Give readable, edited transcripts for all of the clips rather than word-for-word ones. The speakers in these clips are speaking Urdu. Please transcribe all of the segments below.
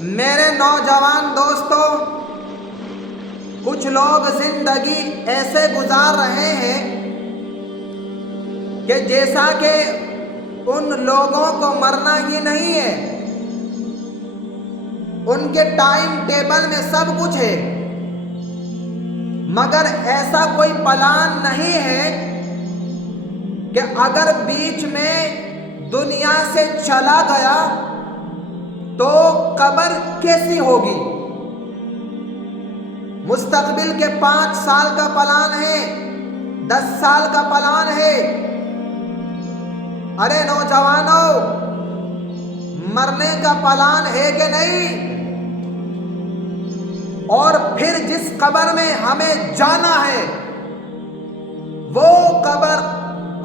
میرے نوجوان دوستو، کچھ لوگ زندگی ایسے گزار رہے ہیں کہ جیسا کہ ان لوگوں کو مرنا ہی نہیں ہے۔ ان کے ٹائم ٹیبل میں سب کچھ ہے، مگر ایسا کوئی پلان نہیں ہے کہ اگر بیچ میں دنیا سے چلا گیا تو قبر کیسی ہوگی۔ مستقبل کے 5 سال کا پلان ہے، 10 سال کا پلان ہے۔ ارے نوجوانوں، مرنے کا پلان ہے کہ نہیں؟ اور پھر جس قبر میں ہمیں جانا ہے وہ قبر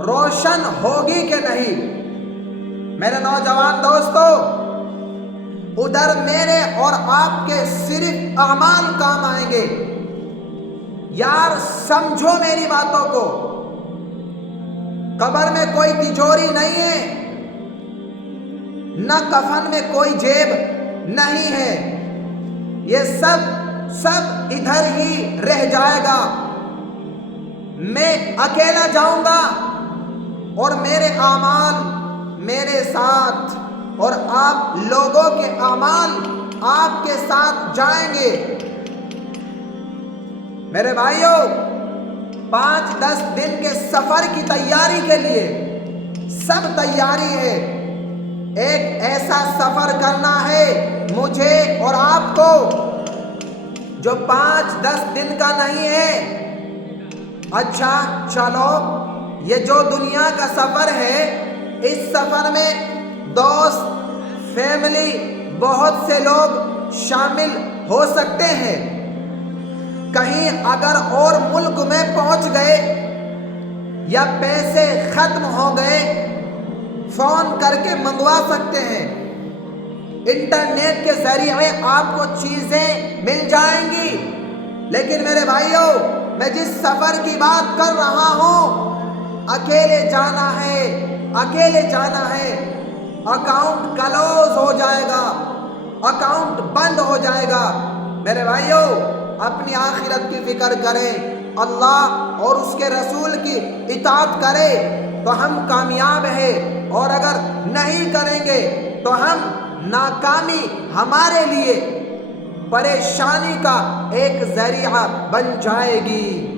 روشن ہوگی کہ نہیں؟ میرے نوجوان دوستو، ادھر میرے اور آپ کے صرف اعمال کام آئیں گے۔ یار سمجھو میری باتوں کو، قبر میں کوئی تجوری نہیں ہے، نہ کفن میں کوئی جیب نہیں ہے۔ یہ سب ادھر ہی رہ جائے گا۔ میں اکیلا جاؤں گا اور میرے اعمال میرے ساتھ، اور آپ لوگوں کے اعمال آپ کے ساتھ جائیں گے۔ میرے بھائیوں، 5-10 دن کے سفر کی تیاری کے لیے سب تیاری ہے۔ ایک ایسا سفر کرنا ہے مجھے اور آپ کو جو 5-10 دن کا نہیں ہے۔ اچھا چلو، یہ جو دنیا کا سفر ہے، اس سفر میں دوست، فیملی، بہت سے لوگ شامل ہو سکتے ہیں۔ کہیں اگر اور ملک میں پہنچ گئے یا پیسے ختم ہو گئے، فون کر کے منگوا سکتے ہیں۔ انٹرنیٹ کے ذریعے آپ کو چیزیں مل جائیں گی۔ لیکن میرے بھائیوں، میں جس سفر کی بات کر رہا ہوں، اکیلے جانا ہے، اکیلے جانا ہے۔ اکاؤنٹ کلوز ہو جائے گا، اکاؤنٹ بند ہو جائے گا۔ میرے بھائیوں، اپنی آخرت کی فکر کریں، اللہ اور اس کے رسول کی اطاعت کرے تو ہم کامیاب ہیں، اور اگر نہیں کریں گے تو ہم ناکامی ہمارے لیے پریشانی کا ایک ذریعہ بن جائے گی۔